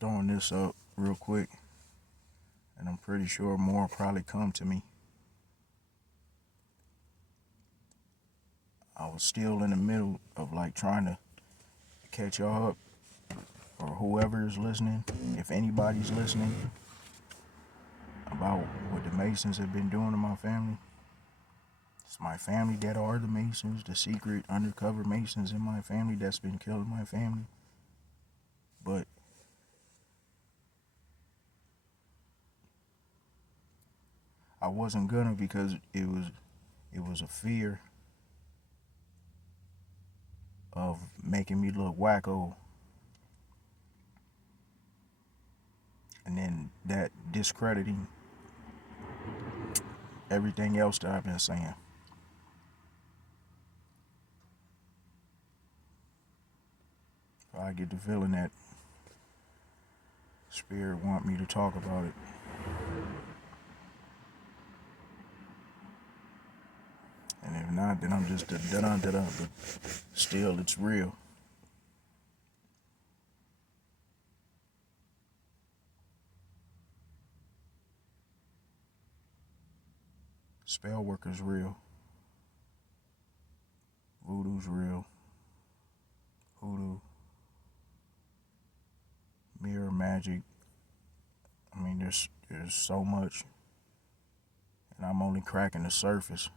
throwing this up real quick, and I'm pretty sure more will probably come to me. I was still in the middle of like trying to catch y'all up, or whoever is listening, if anybody's listening, about what the Masons have been doing to my family. It's my family that are the Masons, the secret undercover Masons in my family that's been killing my family. But I wasn't gonna, because it was a fear of making me look wacko, and then that discrediting everything else that I've been saying. I get the feeling that Spirit want me to talk about it. And if not, then I'm just da-da-da-da. But still, it's real. Spellwork is real. Voodoo's real. Hoodoo. Mirror magic. I mean, there's so much. And I'm only cracking the surface.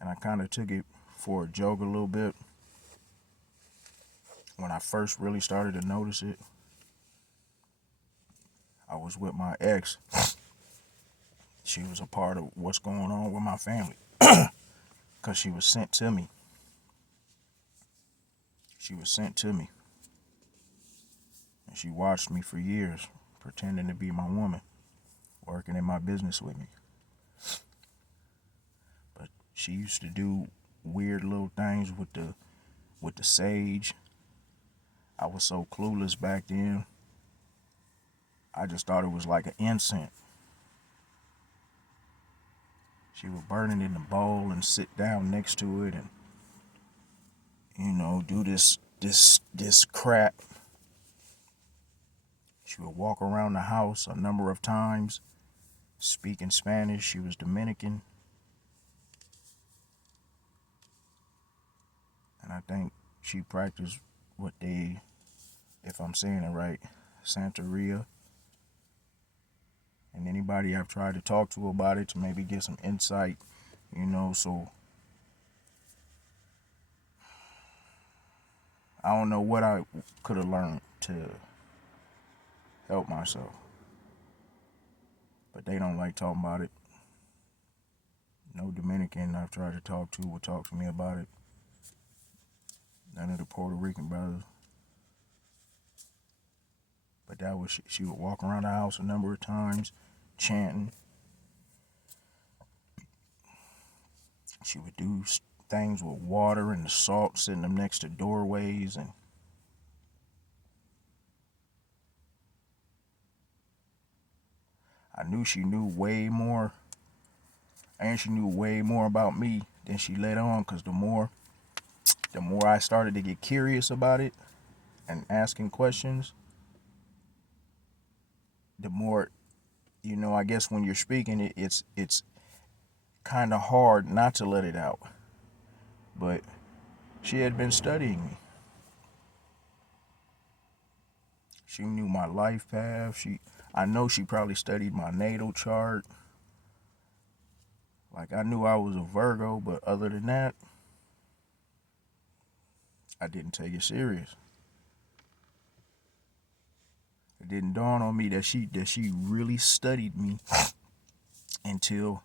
And I kind of took it for a joke a little bit when I first really started to notice it. I was with my ex. She was a part of what's going on with my family. Because she was sent to me. She was sent to me. And she watched me for years, pretending to be my woman, working in my business with me. But she used to do weird little things with the sage. I was so clueless back then. I just thought it was like an incense. She would burn it in the bowl and sit down next to it and, do this crap. She would walk around the house a number of times, speaking Spanish. She was Dominican. And I think she practiced what they, if I'm saying it right, Santeria. And anybody I've tried to talk to about it to maybe get some insight, so I don't know what I could have learned to help myself. But they don't like talking about it. No Dominican I've tried to talk to will talk to me about it. None of the Puerto Rican brothers. But that was, she would walk around the house a number of times, chanting. She would do things with water and the salt, sitting them next to doorways, and I knew she knew way more, and she knew way more about me than she let on, because the more I started to get curious about it and asking questions, the more, I guess when you're speaking, it's kind of hard not to let it out. But she had been studying me. She knew my life path. I know she probably studied my natal chart. Like, I knew I was a Virgo, but other than that, I didn't take it serious. It didn't dawn on me that she really studied me until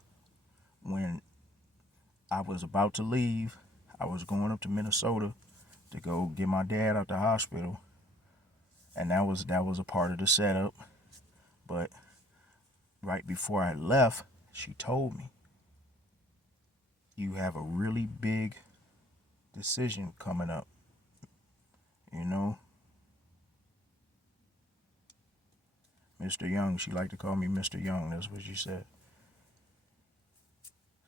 when I was about to leave. I was going up to Minnesota to go get my dad out the hospital, and that was a part of the setup. But right before I left, she told me, "You have a really big decision coming up, Mr. Young." She liked to call me Mr. Young. That's what she said.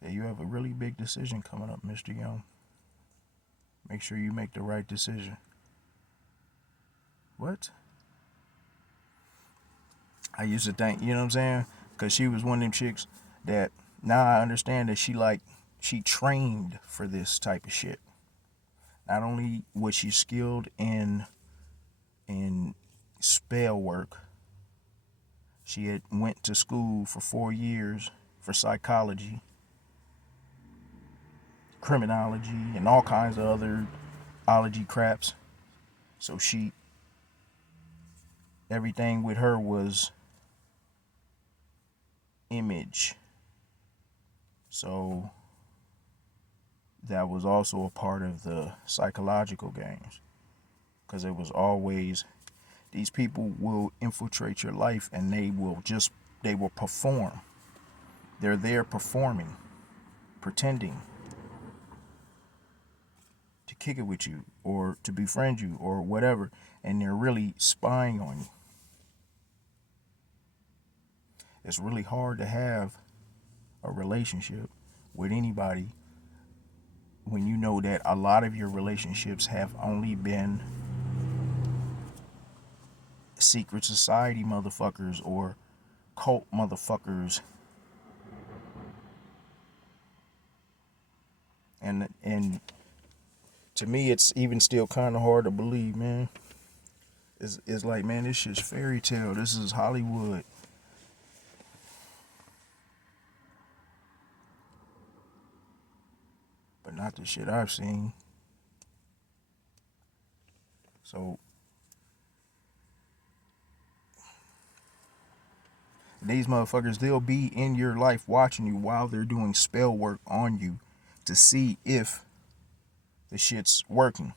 "Yeah, you have a really big decision coming up, Mr. Young." Make sure you make the right decision. What? I used to think, you know what I'm saying? Because she was one of them chicks that now I understand that she trained for this type of shit. Not only was she skilled in spell work, she had went to school for 4 years for psychology, criminology, and all kinds of other ology craps. So everything with her was image. So that was also a part of the psychological games, because it was always, these people will infiltrate your life and they will perform. They're there performing, pretending to kick it with you or to befriend you or whatever, and they're really spying on you. It's really hard to have a relationship with anybody when you know that a lot of your relationships have only been secret society motherfuckers or cult motherfuckers. And to me, it's even still kind of hard to believe, man. It's like, man, this shit's fairy tale. This is Hollywood. But not the shit I've seen. So these motherfuckers, they'll be in your life watching you while they're doing spell work on you to see if the shit's working.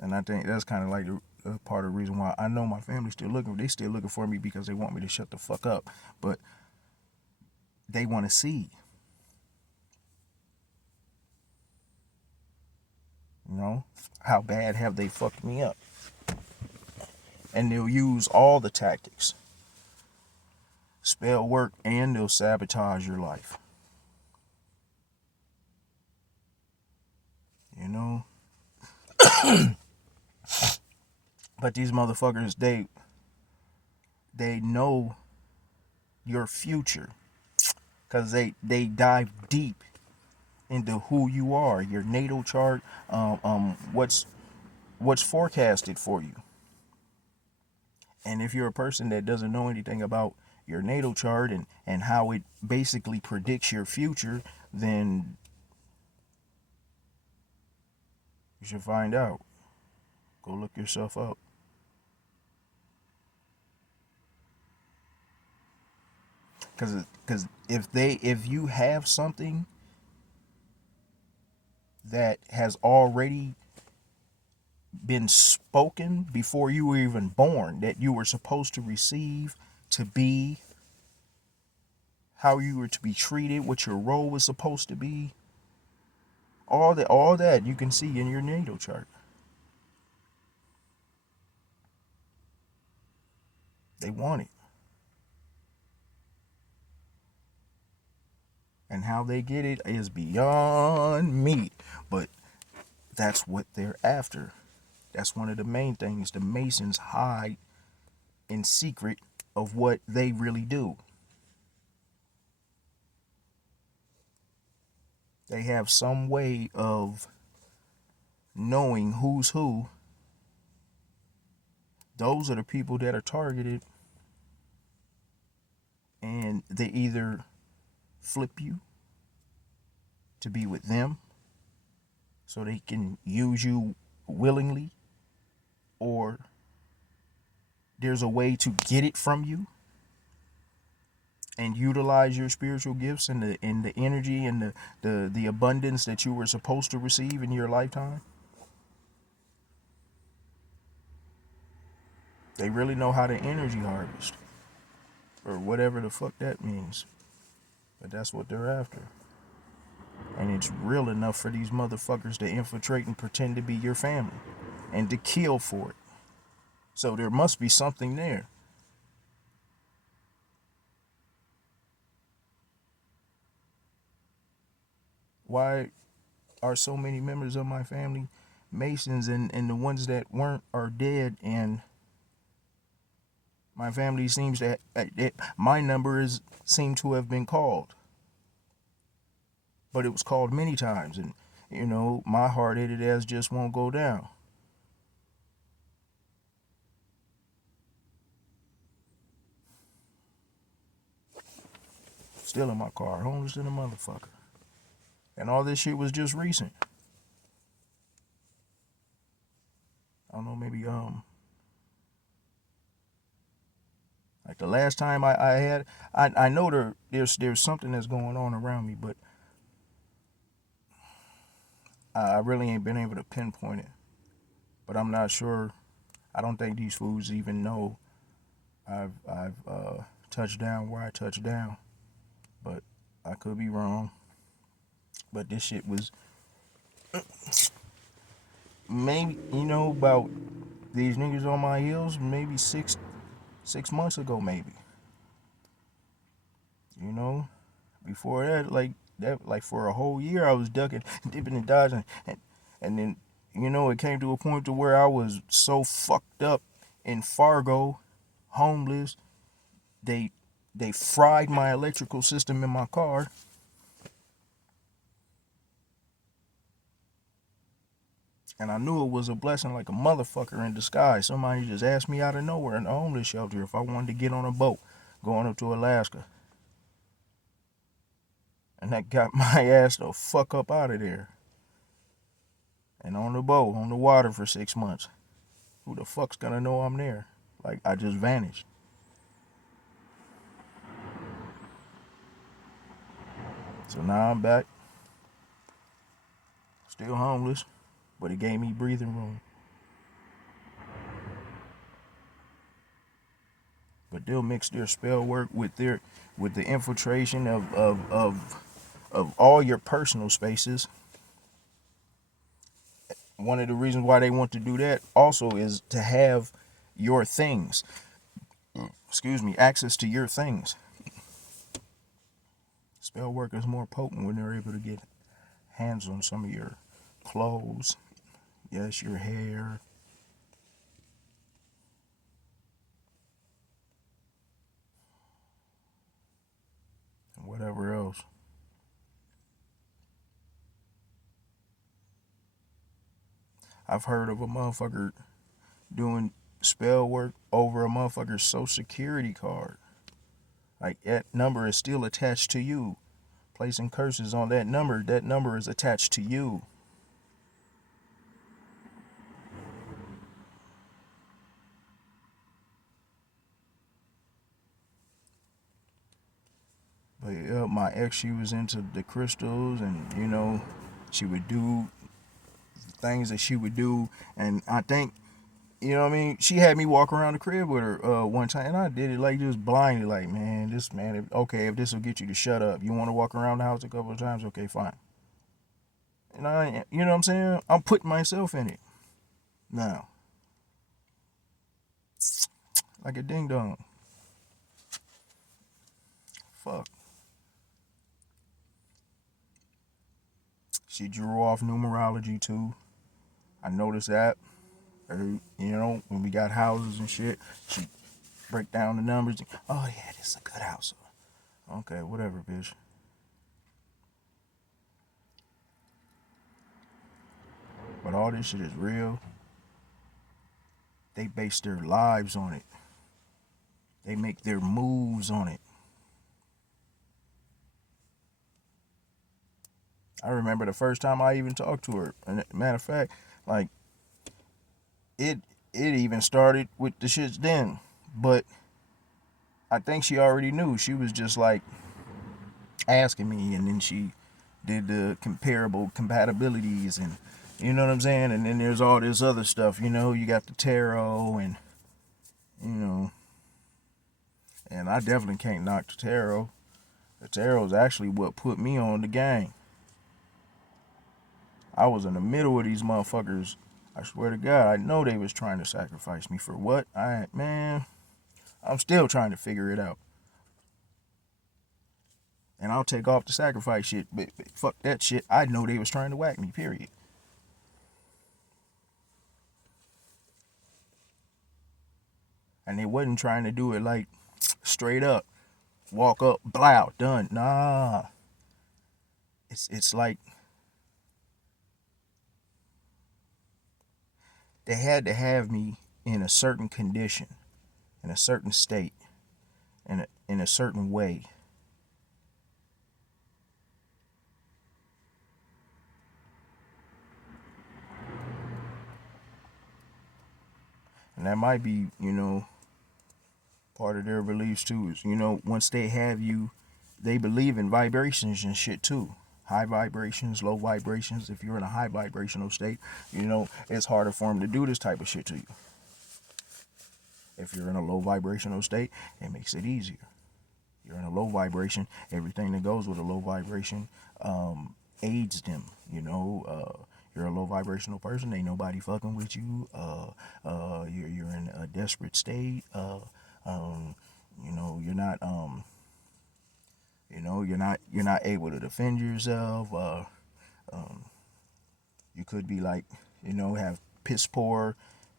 And I think that's kind of like the part of the reason why I know my family's still looking. They still looking for me because they want me to shut the fuck up. But they want to see. You know, how bad have they fucked me up? And they'll use all the tactics, spell work, and they'll sabotage your life. You know? But these motherfuckers, they know your future, because they dive deep into who you are, your natal chart, what's forecasted for you. And if you're a person that doesn't know anything about your natal chart and how it basically predicts your future, then you should find out. Go look yourself up. Because if you have something that has already been spoken before you were even born, that you were supposed to receive, to be, how you were to be treated, what your role was supposed to be, all that you can see in your natal chart. They want it. And how they get it is beyond me. But that's what they're after. That's one of the main things the Masons hide in secret of what they really do. They have some way of knowing who's who. Those are the people that are targeted, and they either flip you to be with them so they can use you willingly, or there's a way to get it from you and utilize your spiritual gifts and the energy and the abundance that you were supposed to receive in your lifetime. They really know how to energy harvest, or whatever the fuck that means. But that's what they're after. And it's real enough for these motherfuckers to infiltrate and pretend to be your family and to kill for it. So there must be something there. Why are so many members of my family Masons, and the ones that weren't are dead, and my family seems to my number is seem to have been called, but it was called many times, and my hard-headed ass just won't go down. Still in my car, homeless than a motherfucker, and all this shit was just recent. I don't know, maybe like the last time I had, I know there's something that's going on around me, but I really ain't been able to pinpoint it. But I'm not sure. I don't think these fools even know I've touched down where I touched down. But I could be wrong. But this shit was maybe about these niggas on my heels maybe 6 months ago, maybe. You know, before that, like for a whole year I was ducking, dipping and dodging, and then it came to a point to where I was so fucked up in Fargo, homeless. They fried my electrical system in my car. And I knew it was a blessing like a motherfucker in disguise. Somebody just asked me out of nowhere in a homeless shelter if I wanted to get on a boat going up to Alaska. And that got my ass the fuck up out of there. And on the boat, on the water for 6 months. Who the fuck's gonna know I'm there? Like, I just vanished. So now I'm back. Still homeless. But it gave me breathing room. But they'll mix their spell work with the infiltration of all your personal spaces. One of the reasons why they want to do that also is to have your things. Access to your things. Spell work is more potent when they're able to get hands on some of your clothes. Yes, your hair. And whatever else. I've heard of a motherfucker doing spell work over a motherfucker's social security card. Like, that number is still attached to you. Placing curses on that number is attached to you. But yeah, my ex, she was into the crystals, and she would do things that she would do, and I think, what I mean, she had me walk around the crib with her one time, and I did it like just blindly, like, if this will get you to shut up, you want to walk around the house a couple of times, okay, fine. And you know what I'm saying? I'm putting myself in it now, like a ding dong. Fuck. She drew off numerology too. I noticed that. When we got houses and shit, she break down the numbers. Oh yeah, this is a good house. Okay, whatever, bitch. But all this shit is real. They base their lives on it. They make their moves on it. I remember the first time I even talked to her. And matter of fact, like, it even started with the shits then. But I think she already knew. She was just like asking me, and then she did the comparable compatibilities, and you know what I'm saying? And then there's all this other stuff, you got the tarot, and and I definitely can't knock the tarot. The tarot is actually what put me on the game. I was in the middle of these motherfuckers. I swear to God, I know they was trying to sacrifice me for what? I'm still trying to figure it out. And I'll take off the sacrifice shit, but fuck that shit. I know they was trying to whack me, period. And they wasn't trying to do it like straight up, walk up, blow, done. Nah. It's like they had to have me in a certain condition, in a certain state, in a certain way. And that might be, part of their beliefs too. Is, once they have you, they believe in vibrations and shit too. High vibrations, low vibrations. If you're in a high vibrational state, it's harder for them to do this type of shit to you. If you're in a low vibrational state, it makes it easier. You're in a low vibration, everything that goes with a low vibration aids them. You're a low vibrational person, ain't nobody fucking with you. You're in a desperate state. You're not you're not able to defend yourself. You could be like, have piss poor,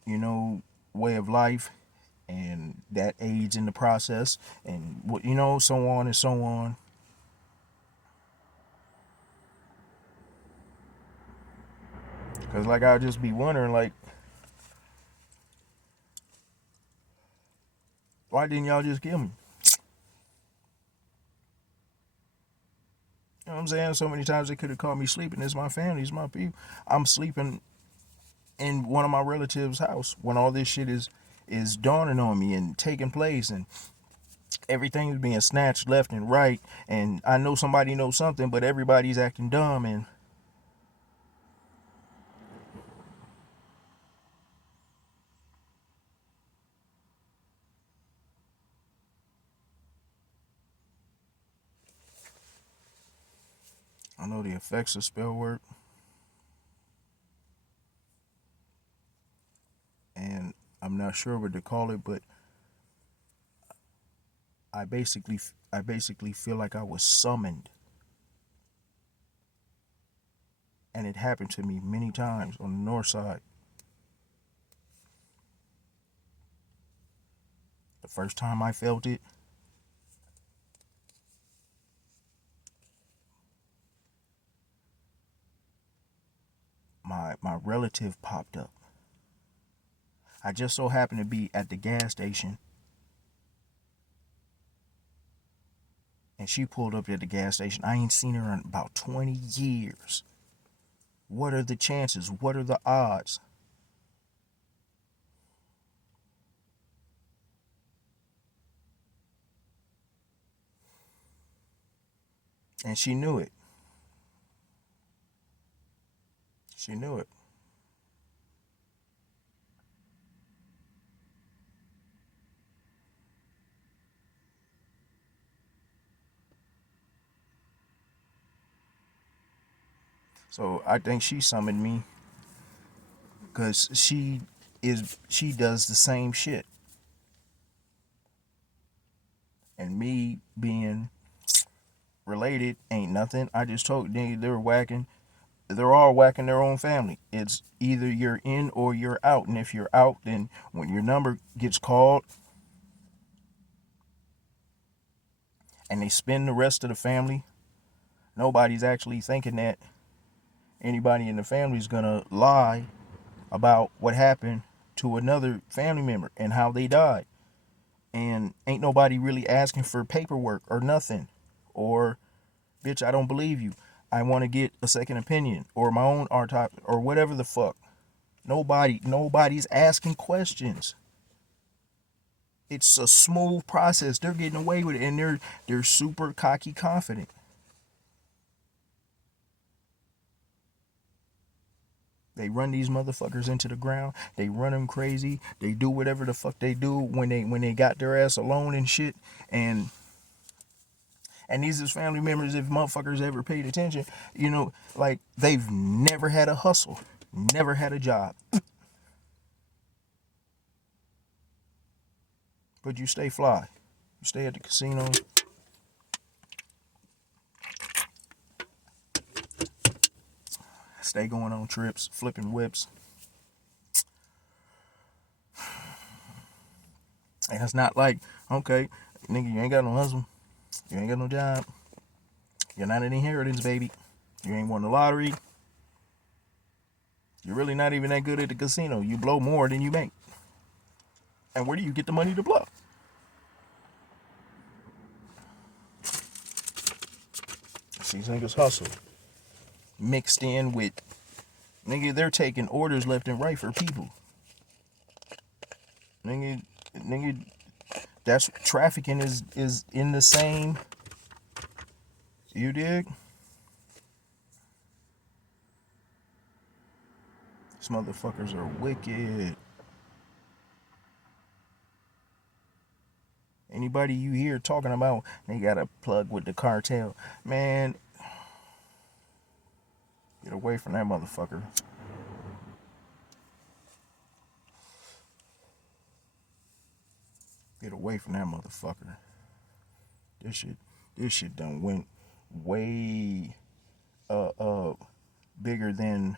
way of life, and that aids in the process, and so on and so on. Cause like I'll just be wondering, like, why didn't y'all just kill me? You know what I'm saying? So many times they could have caught me sleeping. It's my family, it's my people. I'm sleeping in one of my relatives' house when all this shit is dawning on me and taking place, and everything is being snatched left and right. And I know somebody knows something, but everybody's acting dumb. And I know the effects of spell work, and I'm not sure what to call it, but I basically feel like I was summoned, and it happened to me many times on the north side. The first time I felt it, my relative popped up. I just so happened to be at the gas station, and she pulled up at the gas station. I ain't seen her in about 20 years. What are the chances? What are the odds? And she knew it. She knew it. So I think she summoned me because she does the same shit. And me being related ain't nothing. I just told they're whacking. They're all whacking their own family. It's either you're in or you're out. And if you're out, then when your number gets called and they spend the rest of the family, nobody's actually thinking that anybody in the family is gonna lie about what happened to another family member and how they died. And ain't nobody really asking for paperwork or nothing. Or, bitch, I don't believe you. I want to get a second opinion or my own autopsy or whatever the fuck. Nobody's asking questions. It's a smooth process. They're getting away with it, and they're super cocky confident. They run these motherfuckers into the ground. They run them crazy. They do whatever the fuck they do when they got their ass alone and shit. And these is family members, if motherfuckers ever paid attention, like they've never had a hustle, never had a job. But you stay fly. You stay at the casinos. Stay going on trips, flipping whips. And it's not like, okay, nigga, you ain't got no husband. You ain't got no job. You're not an inheritance, baby. You ain't won the lottery. You're really not even that good at the casino. You blow more than you make. And where do you get the money to blow? These niggas hustle. Mixed in with, nigga, they're taking orders left and right for people. Nigga, that's trafficking is in the same. You dig? These motherfuckers are wicked. Anybody you hear talking about they got a plug with the cartel, man, get away from that motherfucker. Get away from that motherfucker. This shit done went way bigger than,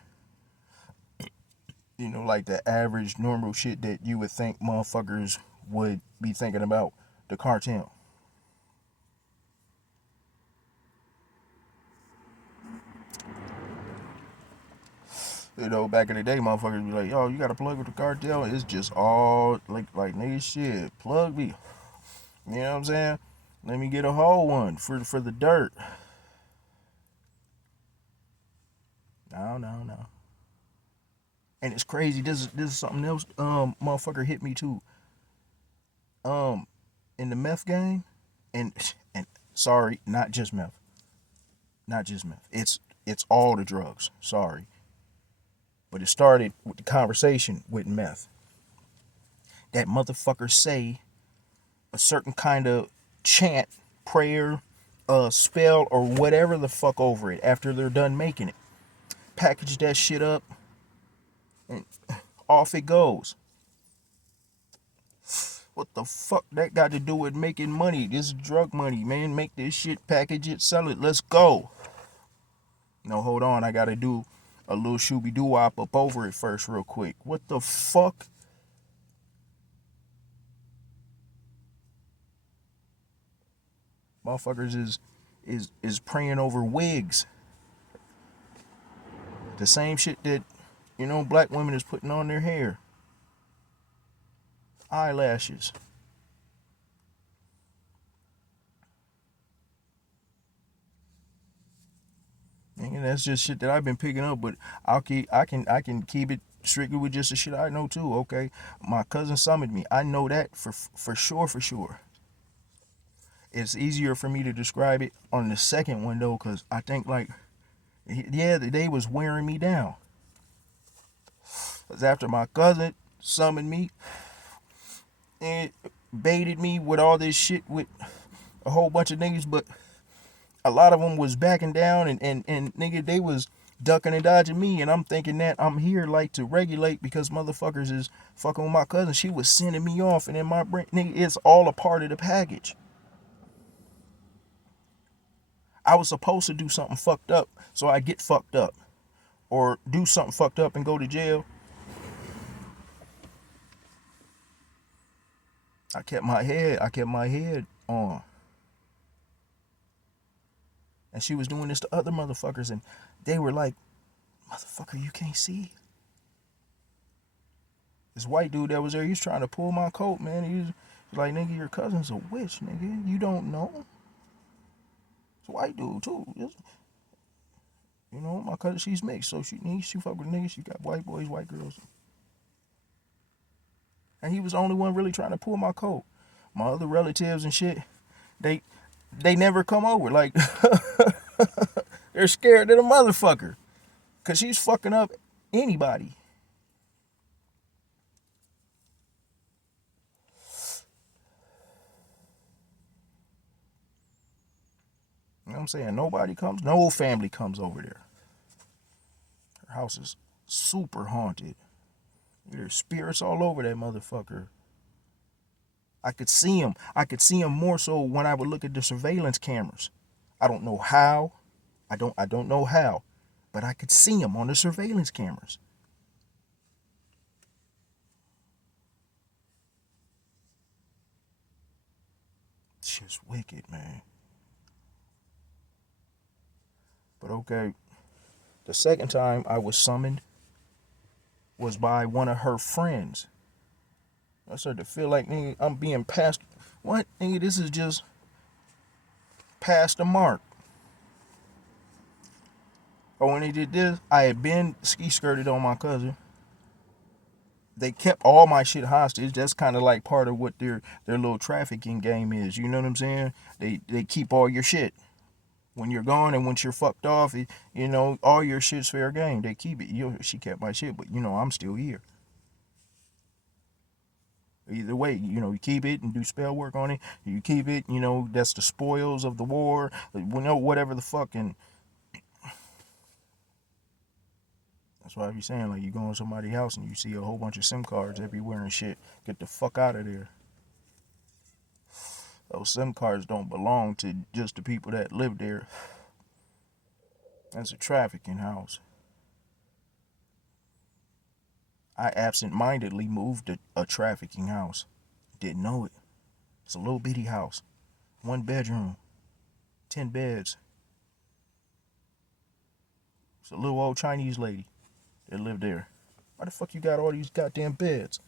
you know, like the average normal shit that you would think motherfuckers would be thinking about the cartel. You know, back in the day, motherfuckers be like, yo, you got a plug with the cartel? It's just all like nigga shit. Plug me. You know what I'm saying? Let me get a whole one for the dirt. No. And it's crazy. This is something else. Motherfucker hit me too. In the meth game, and sorry, not just meth. It's all the drugs. Sorry. But it started with the conversation with meth. That motherfucker say a certain kind of chant, prayer, spell, or whatever the fuck over it after they're done making it. Package that shit up, and off it goes. What the fuck that got to do with making money? This is drug money, man. Make this shit, package it, sell it. Let's go. No, hold on. I gotta do a little shooby-doo-wop up over it first real quick. What the fuck? Motherfuckers is praying over wigs. The same shit that, you know, black women is putting on their hair. Eyelashes. And that's just shit that I've been picking up, but I can keep it strictly with just the shit I know too. Okay, my cousin summoned me. I know that for sure. It's easier for me to describe it on the second one though, cause I think like, yeah, they was wearing me down. Cause after my cousin summoned me and baited me with all this shit with a whole bunch of niggas, but a lot of them was backing down and nigga, they was ducking and dodging me, and I'm thinking that I'm here like to regulate because motherfuckers is fucking with my cousin. She was sending me off, and in my brain, nigga, it's all a part of the package. I was supposed to do something fucked up, so I get fucked up, or do something fucked up and go to jail. I kept my head on. And she was doing this to other motherfuckers, and they were like, motherfucker, you can't see. This white dude that was there, he was trying to pull my coat, man. He was like, nigga, your cousin's a witch, nigga. You don't know? It's a white dude, too. You know, my cousin, she's mixed, so she fuck with niggas. She got white boys, white girls. And he was the only one really trying to pull my coat. My other relatives and shit, they never come over. Like, they're scared of the motherfucker. Because she's fucking up anybody. You know what I'm saying? No family comes over there. Her house is super haunted. There's spirits all over that motherfucker. I could see them. I could see them more so when I would look at the surveillance cameras. I don't know how. I don't know how. but I could see them on the surveillance cameras. It's just wicked, man. But okay, the second time I was summoned was by one of her friends. I started to feel like, nigga, I'm being passed. What? Nigga, this is just past the mark. But when they did this, I had been ski skirted on my cousin. They kept all my shit hostage. That's kind of like part of what their little trafficking game is. You know what I'm saying? They keep all your shit. When you're gone and once you're fucked off, you know, all your shit's fair game. They keep it. She kept my shit, but, you know, I'm still here. Either way, you know, you keep it and do spell work on it. You keep it, you know, that's the spoils of the war. You know, whatever the fuck. And that's why I be saying, like, you go in somebody's house and you see a whole bunch of SIM cards everywhere and shit. Get the fuck out of there. Those SIM cards don't belong to just the people that live there. That's a trafficking house. I absent-mindedly moved to a trafficking house. Didn't know it. It's a little bitty house. 1 bedroom. 10 beds. It's a little old Chinese lady that lived there. Why the fuck you got all these goddamn beds?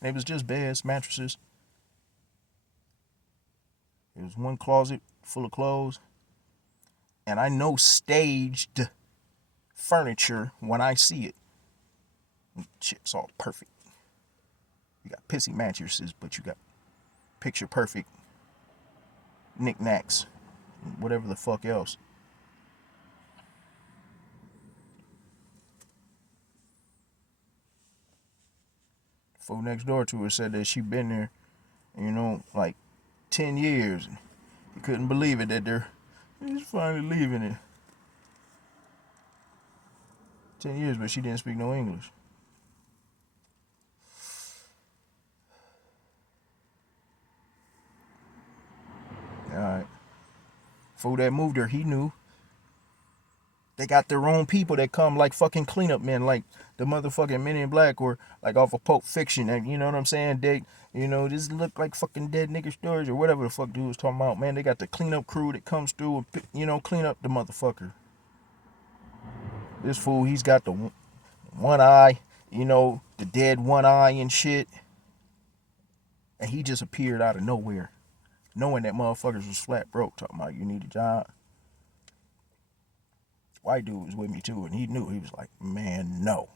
And it was just beds, mattresses. There was 1 closet full of clothes. And I know staged furniture when I see it. Shit's all perfect. You got pissy mattresses, but you got picture perfect knickknacks, whatever the fuck else. Fool next door to her said that she been there, you know, like 10 years. He couldn't believe it that he's finally leaving it. 10 years, but she didn't speak no English. Alright. Fool that moved her, he knew. They got their own people that come like fucking cleanup men, like the motherfucking Men in Black, or like off of Pulp Fiction. And you know what I'm saying? They, you know, this look like fucking dead nigga stories or whatever the fuck dude was talking about. Man, they got the cleanup crew that comes through and, you know, clean up the motherfucker. This fool, he's got the one eye, you know, the dead one eye and shit. And he just appeared out of nowhere, knowing that motherfuckers was flat broke, talking about you need a job. White dude was with me too, and he knew. He was like, man, no.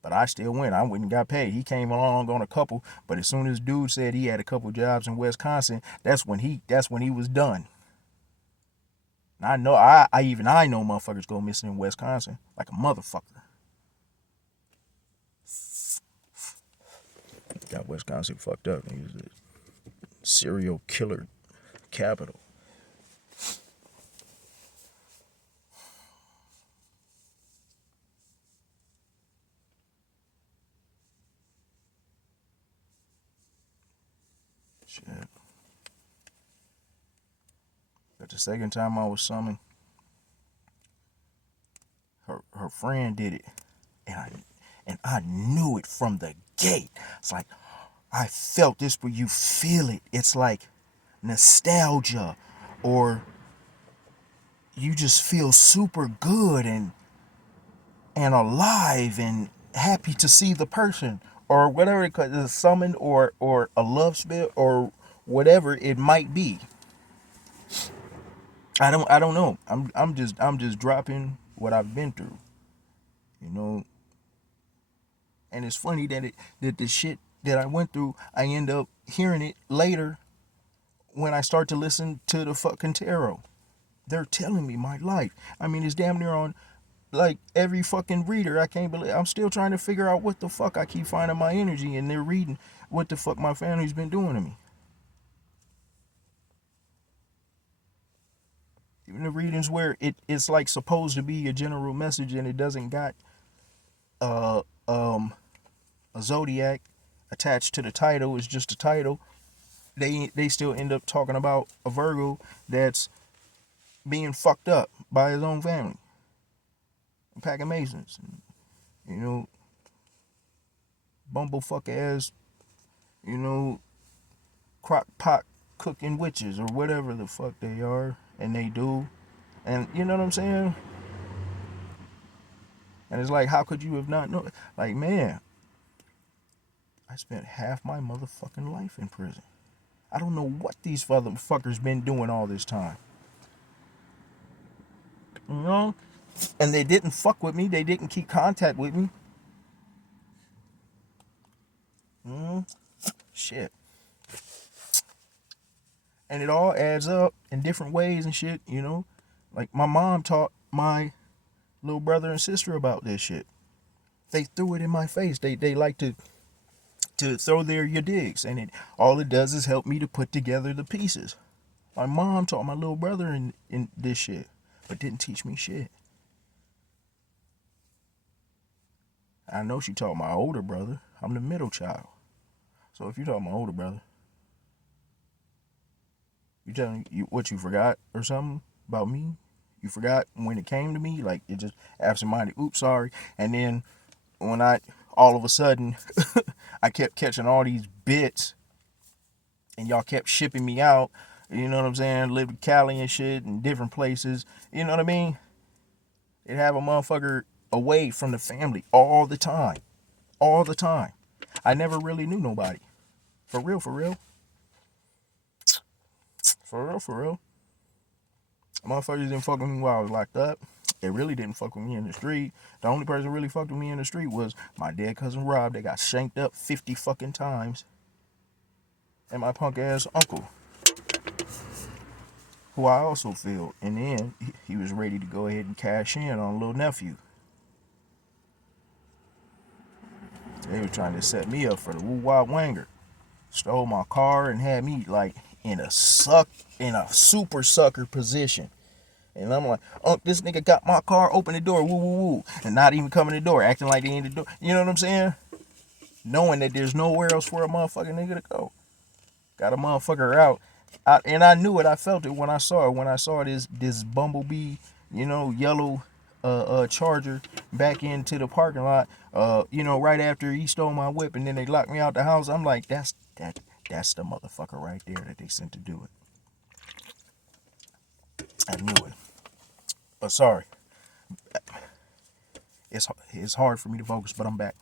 But I still went. I went and got paid. He came along on a couple, but as soon as dude said he had a couple jobs in Wisconsin, that's when he was done. And I know I know motherfuckers go missing in Wisconsin like a motherfucker. Got Wisconsin fucked up. He was a serial killer capital. Shit. But the second time I was summoned, her friend did it, and I knew it from the gate. It's like I felt this, but you feel it. It's like nostalgia, or you just feel super good and alive and happy to see the person, or whatever it is, a summon or a love spell or whatever it might be. I don't know. I'm just dropping what I've been through, you know. And it's funny that the shit that I went through, I end up hearing it later when I start to listen to the fucking tarot. They're telling me my life. I mean, it's damn near on like every fucking reader. I can't believe I'm still trying to figure out what the fuck I keep finding my energy, and they're reading what the fuck my family's been doing to me. Even the readings where it's like supposed to be a general message and it doesn't got a zodiac attached to the title, it's just a title. They still end up talking about a Virgo that's being fucked up by his own family. packing Masons, you know, bumblefuck ass, you know, crock pot cooking witches or whatever the fuck they are, and they do, and you know what I'm saying? And it's like, how could you have not known? Like, man, I spent half my motherfucking life in prison. I don't know what these motherfuckers been doing all this time. You know? And they didn't fuck with me. They didn't keep contact with me. Shit. And it all adds up in different ways and shit, you know? Like, my mom taught my little brother and sister about this shit. They threw it in my face. They like to throw your digs, and all it does is help me to put together the pieces. My mom taught my little brother in this shit, but didn't teach me shit. I know she taught my older brother. I'm the middle child. So if you taught my older brother, you telling you what you forgot or something about me? You forgot when it came to me? Like, it just absent-minded, oops, sorry. And then when all of a sudden, I kept catching all these bits and y'all kept shipping me out, you know what I'm saying? Lived in Cali and shit and different places, you know what I mean? It'd have a motherfucker away from the family all the time. All the time. I never really knew nobody. For real, for real. For real, for real. Motherfuckers didn't fuck with me while I was locked up. They really didn't fuck with me in the street. The only person really fucked with me in the street was my dead cousin Rob. They got shanked up 50 fucking times. And my punk ass uncle, who I also feel. In the end, he was ready to go ahead and cash in on little nephew. They were trying to set me up for the woo-wah wanger. Stole my car and had me like in a super sucker position. And I'm like, this nigga got my car, open the door, woo woo woo, and not even coming to the door, acting like they in the door. You know what I'm saying? Knowing that there's nowhere else for a motherfucking nigga to go. Got a motherfucker out. And I knew it. I felt it when I saw it. When I saw this bumblebee, you know, yellow Charger back into the parking lot, you know, right after he stole my whip and then they locked me out the house. I'm like, that's the motherfucker right there that they sent to do it. I knew it. But sorry. It's hard for me to focus, but I'm back.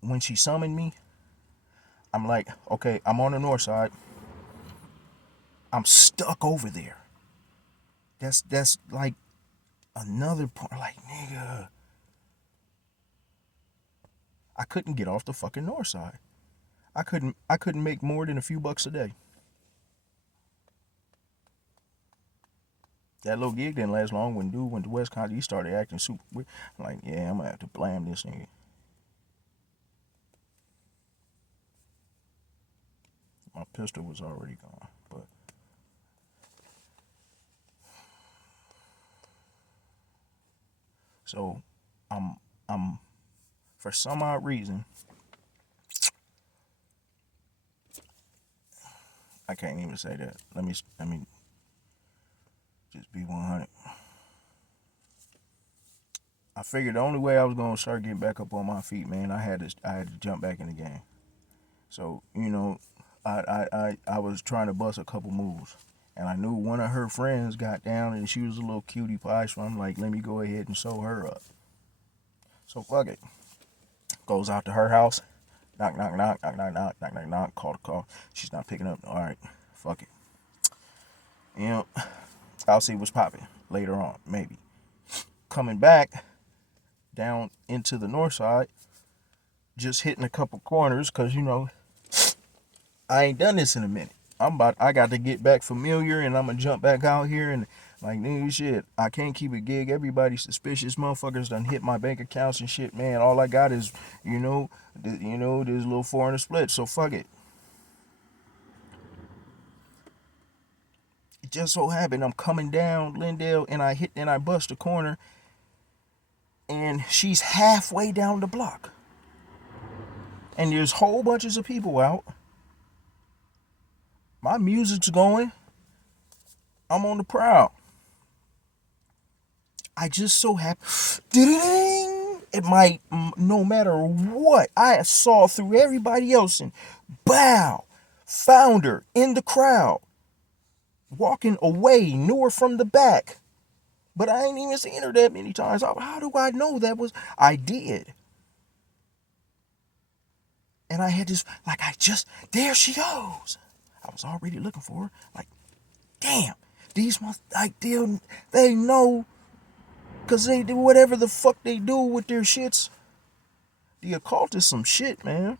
When she summoned me, I'm like, okay, I'm on the north side. I'm stuck over there. That's like another point. Like, nigga, I couldn't get off the fucking north side. I couldn't make more than a few bucks a day. That little gig didn't last long. When dude went to Wisconsin, he started acting super weird. I'm like, yeah, I'm gonna have to blame this nigga. My pistol was already gone, but so I'm for some odd reason, I can't even say that. Let me just be 100. I figured the only way I was gonna start getting back up on my feet, man, I had to jump back in the game. So, you know, I was trying to bust a couple moves. And I knew one of her friends got down and she was a little cutie pie, so I'm like, let me go ahead and sew her up. So fuck it. Goes out to her house. Knock, knock, knock, knock, knock, knock, knock, knock, knock, call the call. She's not picking up. All right, fuck it. You know, I'll see what's popping later on, maybe. Coming back down into the north side, just hitting a couple corners, cause you know, I ain't done this in a minute. I got to get back familiar, and I'm gonna jump back out here and like, nigga, shit, I can't keep a gig. Everybody's suspicious. Motherfuckers done hit my bank accounts and shit, man. All I got is, this little foreign split. So fuck it. It just so happened I'm coming down Lindale and I bust a corner, and she's halfway down the block, and there's whole bunches of people out. My music's going. I'm on the prowl. I just so happen, it might, no matter what, I saw through everybody else and bow, found her in the crowd, walking away, knew her from the back. But I ain't even seen her that many times. How do I know that was, I did. And I had this, like, there she goes. I was already looking for her. Like, damn, these like, they know, because they do whatever the fuck they do with their shits. The occult is some shit, man.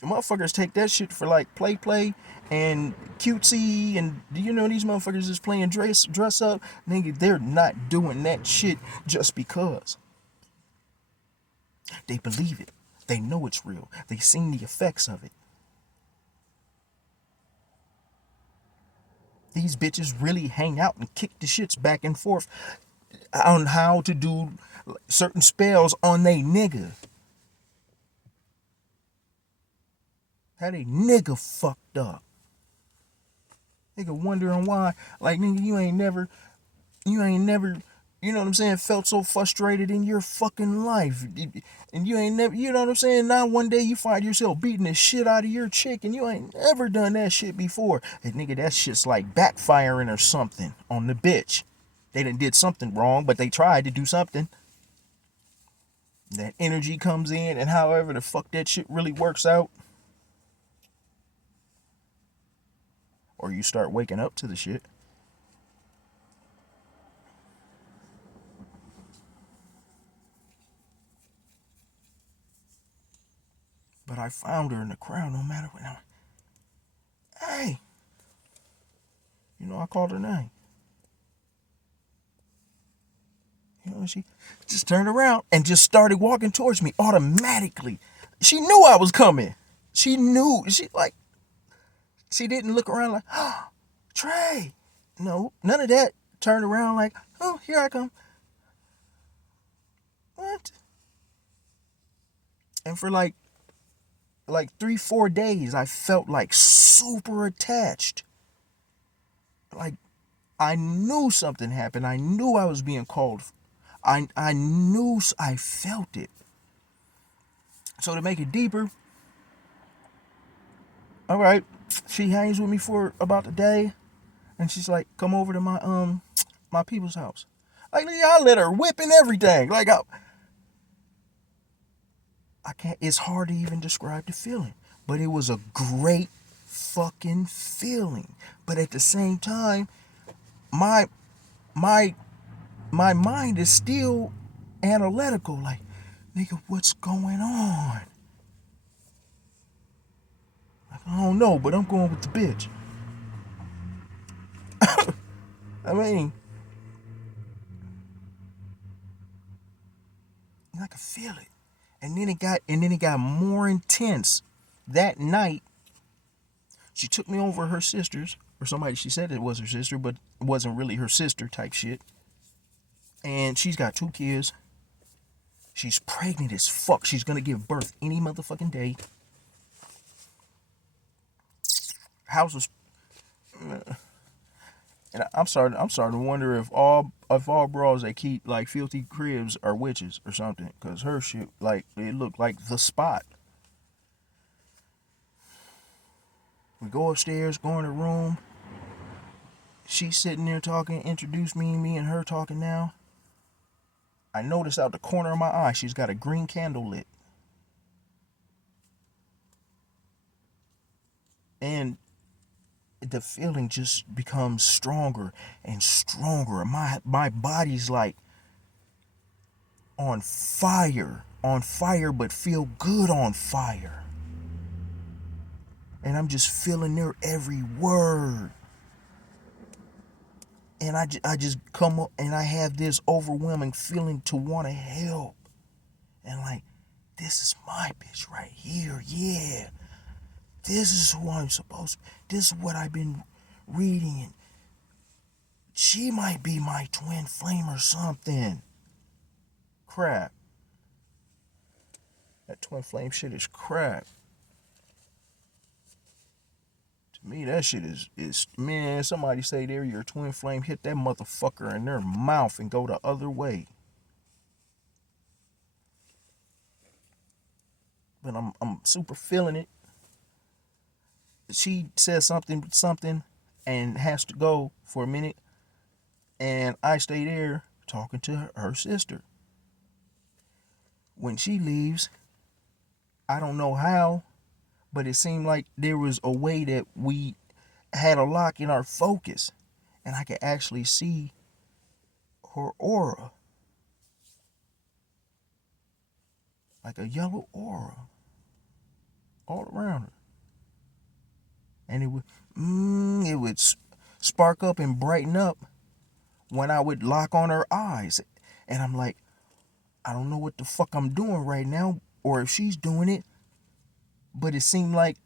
The motherfuckers take that shit for, like, play and cutesy, and these motherfuckers is playing dress up. Nigga, they're not doing that shit just because. They believe it. They know it's real. They seen the effects of it. These bitches really hang out and kick the shits back and forth on how to do certain spells on they nigga. Had a nigga fucked up. Nigga wondering why. Like, nigga, you ain't never, you know what I'm saying, felt so frustrated in your fucking life. And you ain't never, you know what I'm saying, now one day you find yourself beating the shit out of your chick and you ain't ever done that shit before. And nigga, that shit's like backfiring or something on the bitch. They done did something wrong, but they tried to do something. That energy comes in, and however the fuck that shit really works out. Or you start waking up to the shit. But I found her in the crowd no matter what. Hey. I called her name. She just turned around and just started walking towards me automatically. She knew I was coming. She knew. She didn't look around like, oh, Trey. No, none of that. Turned around like, oh, here I come. What? And for like 3-4 days, I felt like super attached. Like, I knew something happened. I knew I was being called. I knew, I felt it. So to make it deeper, all right, she hangs with me for about a day, and she's like, come over to my people's house. Like, I let her whip and everything. Like, I can't, it's hard to even describe the feeling. But it was a great fucking feeling. But at the same time, my mind is still analytical. Like, nigga, what's going on? Like, I don't know, but I'm going with the bitch. I mean, I could feel it. And then it got more intense. That night, she took me over her sister's, or somebody, she said it was her sister, but it wasn't really her sister type shit. And she's got 2 kids. She's pregnant as fuck. She's gonna give birth any motherfucking day. House was, and I'm starting to wonder if all bras that keep like filthy cribs are witches or something. Cause her shit, like, it looked like the spot. We go upstairs, go in her room. She's sitting there talking, introduce me and her talking now. I noticed out the corner of my eye, she's got a green candle lit. And the feeling just becomes stronger and stronger. My body's like on fire, but feel good on fire. And I'm just feeling their every word. And I just come up and I have this overwhelming feeling to want to help. And like, this is my bitch right here, yeah. This is who I'm supposed to, this is what I've been reading. And she might be my twin flame or something. Crap. That twin flame shit is crap. Me, that shit is man. Somebody say they're your twin flame, hit that motherfucker in their mouth and go the other way. But I'm super feeling it. She says something, and has to go for a minute, and I stay there talking to her sister. When she leaves, I don't know how, but it seemed like there was a way that we had a lock in our focus, and I could actually see her aura, like a yellow aura all around her, and it would spark up and brighten up when I would lock on her eyes, and I'm like, I don't know what the fuck I'm doing right now, or if she's doing it, but it seemed like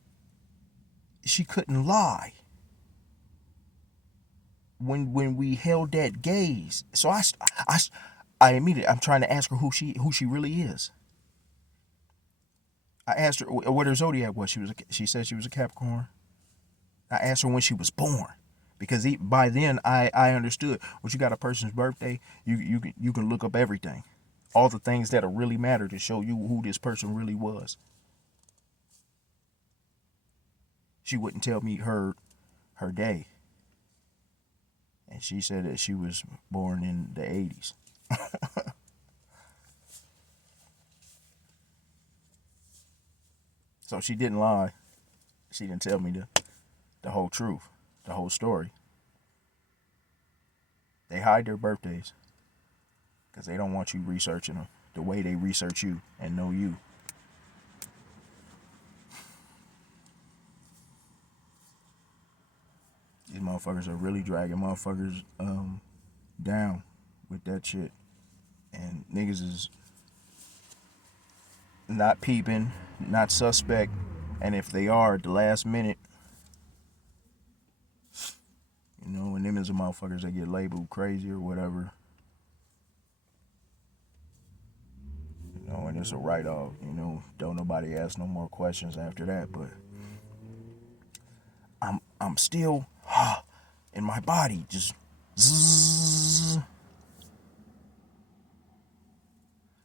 she couldn't lie when we held that gaze. So I immediately, I'm trying to ask her who she really is. I asked her what her zodiac was. She said she was a Capricorn. I asked her when she was born, because by then I understood. Once you got a person's birthday, you can look up everything, all the things that really matter to show you who this person really was. She wouldn't tell me her day, and she said that she was born in the 80s. So she didn't lie. She didn't tell me the whole truth, the whole story. They hide their birthdays because they don't want you researching them the way they research you and know you. These motherfuckers are really dragging motherfuckers down with that shit. And niggas is not peeping, not suspect. And if they are at the last minute, and them is the motherfuckers that get labeled crazy or whatever. And it's a write-off, don't nobody ask no more questions after that. But I'm still in my body, just zzz.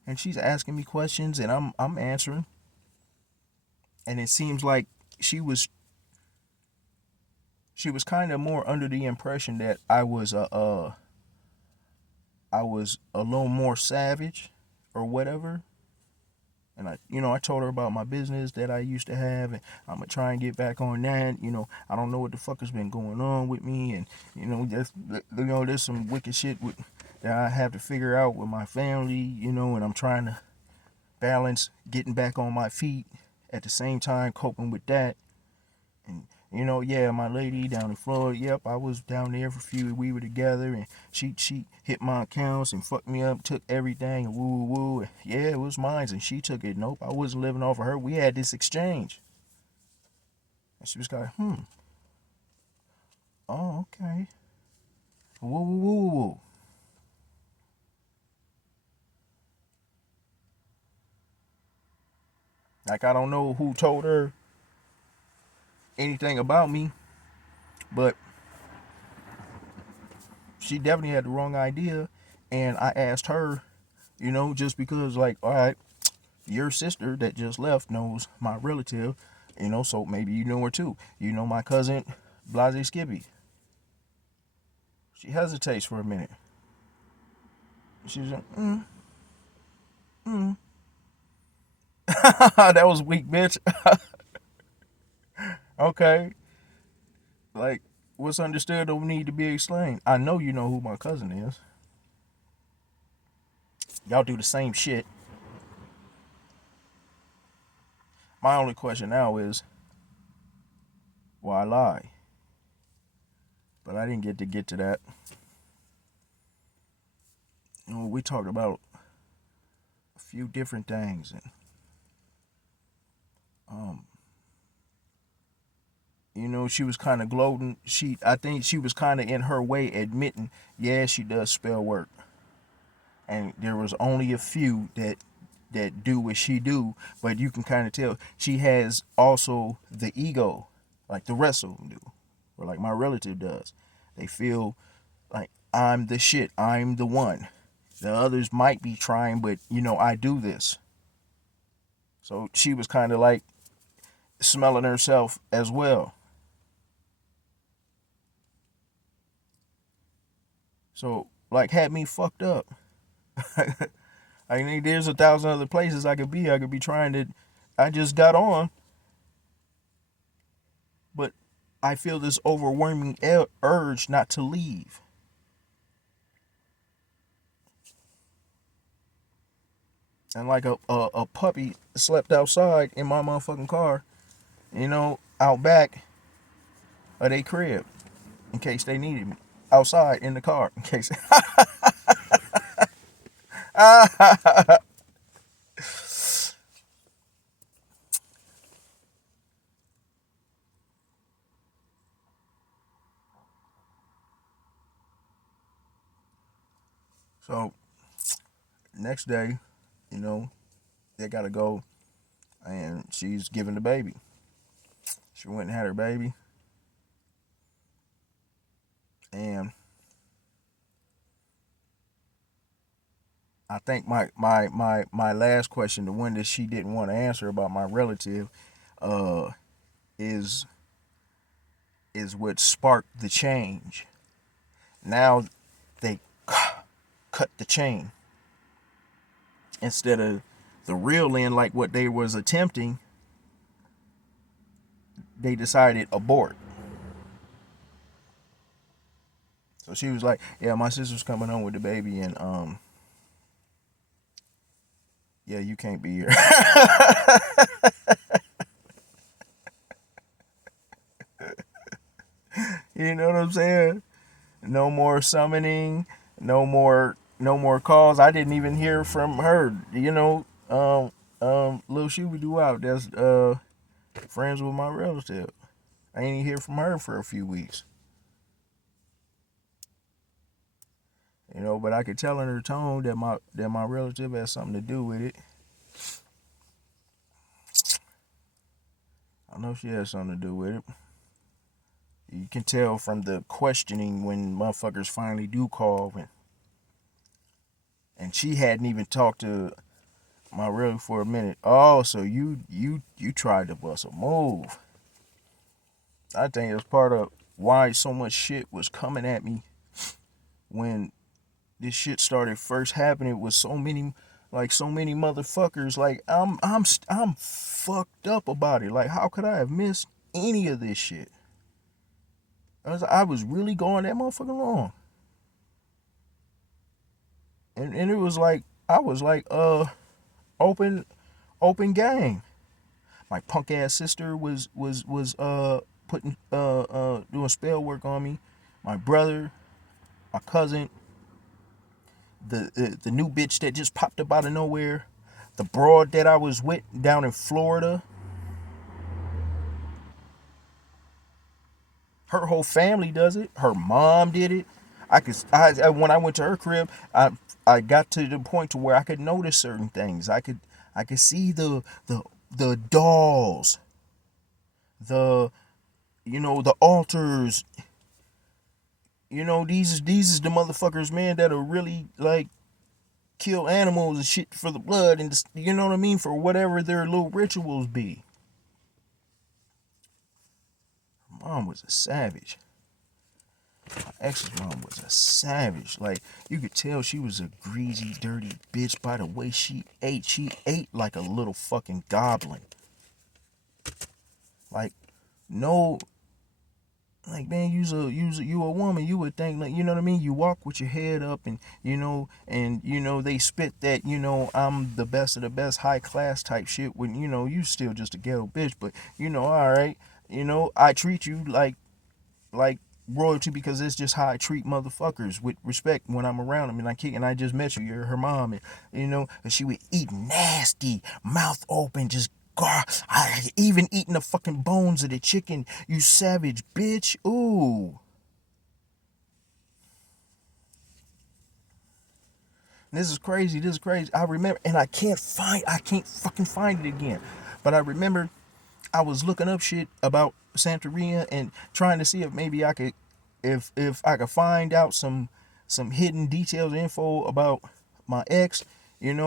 And she's asking me questions and I'm answering. And it seems like she was kind of more under the impression that I was a little more savage or whatever. And I told her about my business that I used to have, and I'm gonna try and get back on that. I don't know what the fuck has been going on with me, and there's some wicked shit that I have to figure out with my family, and I'm trying to balance getting back on my feet at the same time coping with that. And yeah, my lady down in Florida, yep, I was down there for a few. We were together, and she hit my accounts and fucked me up, took everything, and woo woo. Yeah, it was mine, and she took it. Nope, I wasn't living off of her. We had this exchange, and she was like, oh, okay, woo woo woo woo. Like, I don't know who told her anything about me, but she definitely had the wrong idea. And I asked her, just because, like, all right, your sister that just left knows my relative, so maybe you know her too. My cousin, Blase Skippy. She hesitates for a minute. She's like, that was weak, bitch. Okay. Like, what's understood don't need to be explained. I know you know who my cousin is. Y'all do the same shit. My only question now is, why lie? But I didn't get to that. We talked about a few different things, and she was kind of gloating. I think she was kind of in her way admitting, yeah, she does spell work, and there was only a few that do what she do, but you can kind of tell she has also the ego like the rest of them do, or like my relative does. They feel like I'm the shit, I'm the one. The others might be trying, but I do this. So she was kind of like smelling herself as well. So like had me fucked up. I mean, there's 1,000 other places I could be. I could be trying to. I just got on, but I feel this overwhelming urge not to leave. And like a puppy slept outside in my motherfucking car, out back of their crib in case they needed me. Outside in the car in case. So next day, you know, they gotta go, and she's giving the baby. She went and had her baby, and I think my last question, the one that she didn't want to answer about my relative, uh, is what sparked the change. Now they cut the chain instead of the real end, like what they was attempting. They decided abort. So she was like, "Yeah, my sister's coming home with the baby, and yeah, you can't be here." You know what I'm saying? No more summoning, no more calls. I didn't even hear from her. Lil Shooby Doo out. That's friends with my relative. I ain't even hear from her for a few weeks. But I could tell in her tone that my relative has something to do with it. I know she has something to do with it. You can tell from the questioning when motherfuckers finally do call, and she hadn't even talked to my relative for a minute. Oh, so you tried to bust a move. I think it's part of why so much shit was coming at me when this shit started first happening with so many motherfuckers. Like I'm fucked up about it. Like, how could I have missed any of this shit? I was really going that motherfucking long. And it was like I was like open game. My punk ass sister was putting doing spell work on me. My brother, my cousin, the new bitch that just popped up out of nowhere, the broad that I was with down in Florida. Her whole family does it. Her mom did it. When I went to her crib, I got to the point to where I could notice certain things. I could see the dolls, the the altars. These is the motherfuckers, man, that are really like kill animals and shit for the blood, and you know what I mean, for whatever their little rituals be. Mom was a savage. My ex's mom was a savage. Like, you could tell she was a greasy, dirty bitch by the way she ate. She ate like a little fucking goblin. Like, no, like, man, you a woman. You would think, like, you know what I mean. You walk with your head up, and they spit that, I'm the best of the best, high class type shit. When you still just a ghetto bitch, but all right, I treat you like royalty, because it's just how I treat motherfuckers, with respect when I'm around them. And I just met you. You're her mom, and and she would eat nasty, mouth open, just even eating the fucking bones of the chicken. You savage bitch. Ooh. This is crazy. I remember, and I can't fucking find it again. But I remember I was looking up shit about Santeria and trying to see if maybe I could, if I could find out some hidden details, info about my ex, and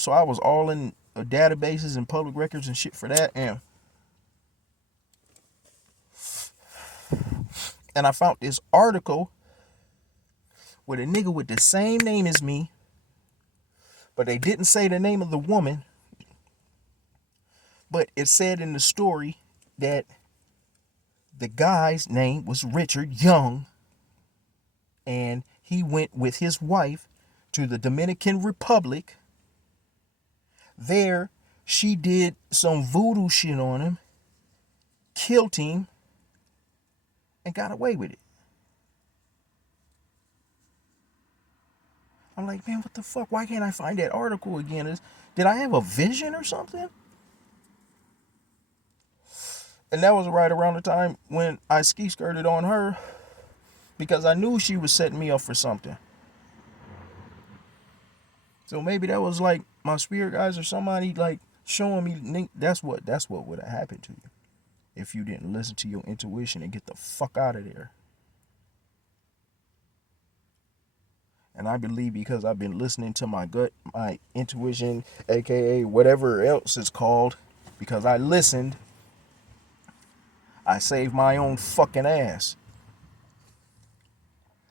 so I was all in databases and public records and shit for that, and I found this article with a nigga with the same name as me, but they didn't say the name of the woman, but it said in the story that the guy's name was Richard Young, and he went with his wife to the Dominican Republic. There, she did some voodoo shit on him, killed him, and got away with it. I'm like, man, what the fuck? Why can't I find that article again? Did I have a vision or something? And that was right around the time when I ski skirted on her, because I knew she was setting me up for something. So maybe that was like my spirit guys or somebody like showing me that's what would have happened to you if you didn't listen to your intuition and get the fuck out of there. And I believe because I've been listening to my gut, my intuition, aka whatever else it's called, because I listened, I saved my own fucking ass.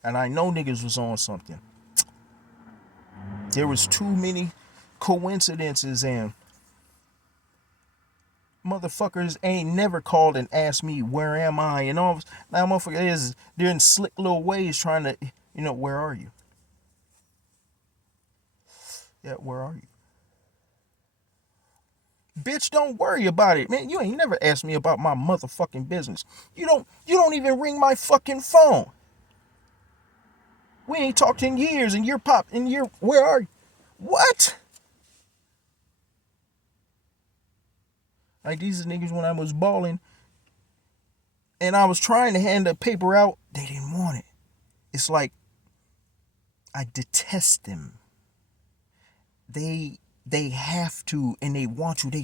And I know niggas was on something. There was too many coincidences, and motherfuckers ain't never called and asked me where am I, and all now motherfuckers they're in slick little ways trying to, where are you? Yeah, where are you? Bitch, don't worry about it, man. You ain't never asked me about my motherfucking business. You don't even ring my fucking phone. We ain't talked in years, and where are you? What? Like, these niggas when I was balling and I was trying to hand the paper out, they didn't want it. It's like, I detest them. They have to, and they want you. They